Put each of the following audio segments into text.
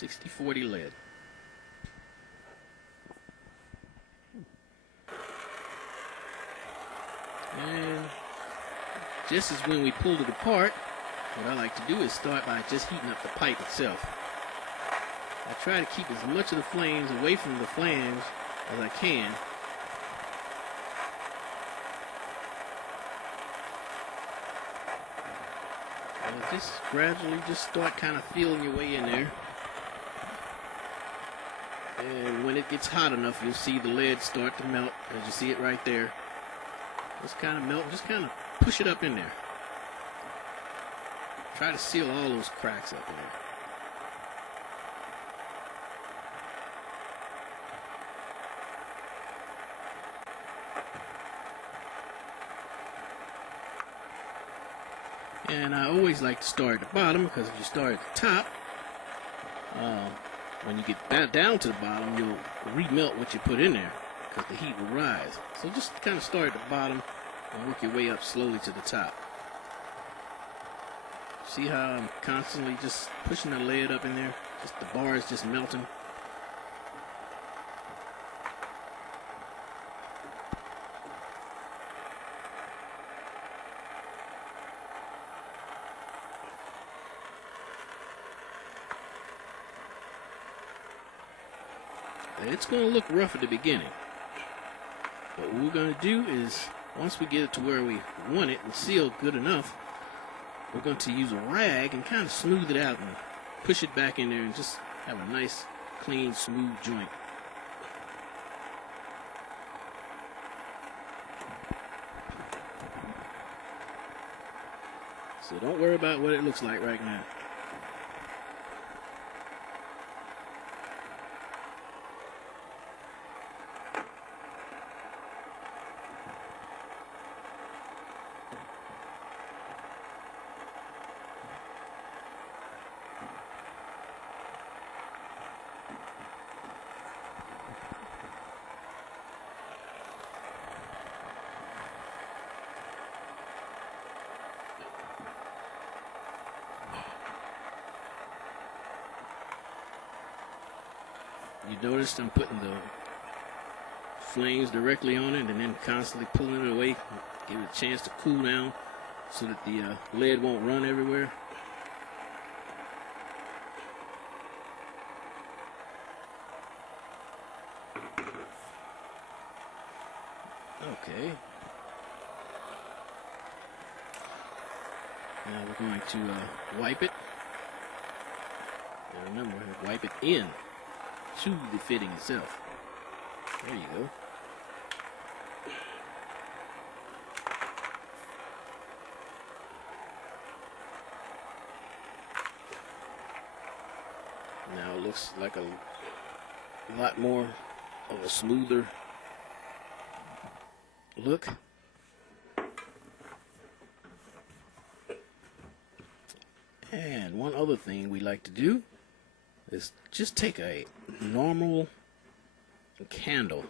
60-40 lead. And just as when we pulled it apart, what I like to do is start by just heating up the pipe itself. I try to keep as much of the flames away from the flange as I can. And just gradually just start kind of feeling your way in there. And when it gets hot enough, you'll see the lead start to melt, as you see it right there. Just kind of melt, just kind of push it up in there. Try to seal all those cracks up in there. And I always like to start at the bottom, because if you start at the top, when you get down to the bottom, you'll remelt what you put in there, because the heat will rise. So just kind of start at the bottom and work your way up slowly to the top. See how I'm constantly just pushing the lead up in there? Just the bar is just melting. It's going to look rough at the beginning. But what we're going to do is, once we get it to where we want it and sealed good enough, we're going to use a rag and kind of smooth it out and push it back in there and just have a nice, clean, smooth joint. So don't worry about what it looks like right now. You noticed I'm putting the flames directly on it and then constantly pulling it away, give it a chance to cool down so that the lead won't run everywhere. Okay. Now we're going to wipe it. Now remember, wipe it in to the fitting itself. There you go. Now it looks like a lot more of a smoother look. And one other thing we like to do is just take a normal candle,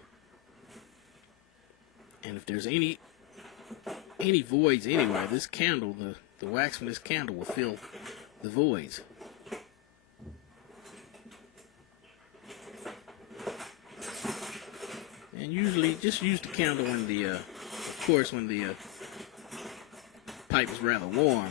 and if there's any voids anywhere, this candle, the wax from this candle will fill the voids. And usually just use the candle when the of course when the pipe is rather warm.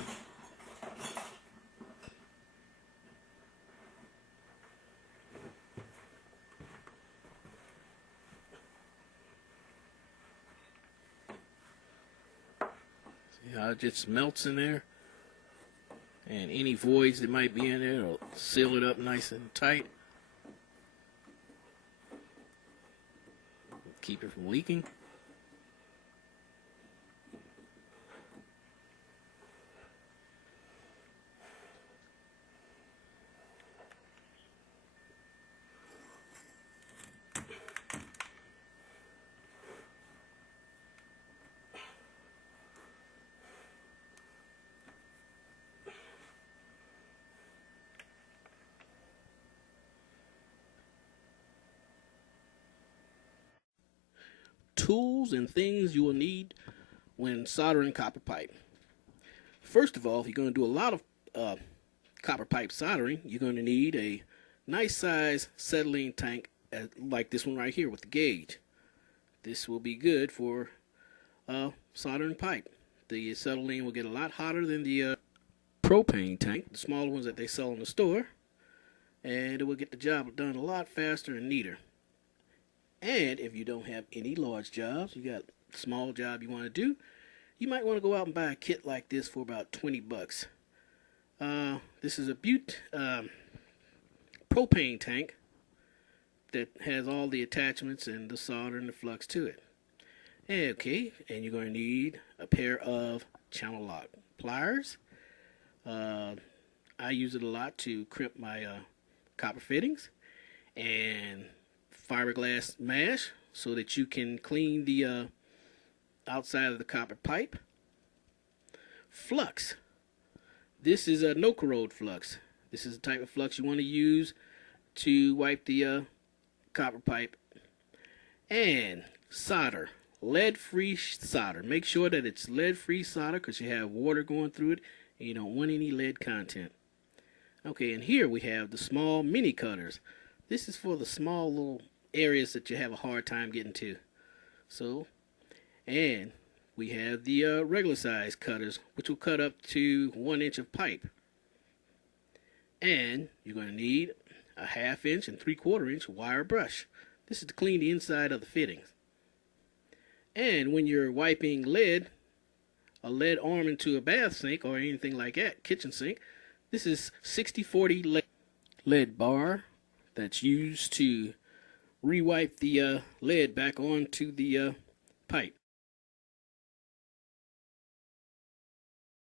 It just melts in there, and any voids that might be in there, it'll seal it up nice and tight, keep it from leaking. Tools and things you will need when soldering copper pipe. First of all, if you're going to do a lot of copper pipe soldering, you're going to need a nice size acetylene tank like this one right here with the gauge. This will be good for soldering pipe. The acetylene will get a lot hotter than the propane tank, the smaller ones that they sell in the store, and it will get the job done a lot faster and neater. And if you don't have any large jobs, you got a small job you want to do, you might want to go out and buy a kit like this for about 20 bucks. This is a propane tank that has all the attachments and the solder and the flux to it. Okay, and you're going to need a pair of channel lock pliers. I use it a lot to crimp my copper fittings, and fiberglass mash so that you can clean the outside of the copper pipe. Flux. This is a no corrode flux. This is the type of flux you want to use to wipe the copper pipe. And solder. Lead-free solder. Make sure that it's lead-free solder because you have water going through it and you don't want any lead content. Okay, and here we have the small mini cutters. This is for the small little areas that you have a hard time getting to. So, and we have the regular size cutters, which will cut up to 1 inch of pipe. And you're going to need a 1/2 inch and 3/4 inch wire brush. This is to clean the inside of the fittings. And when you're wiping a lead arm into a bath sink or anything like that, kitchen sink, this is 60-40 lead bar that's used to rewipe the lead back onto the pipe.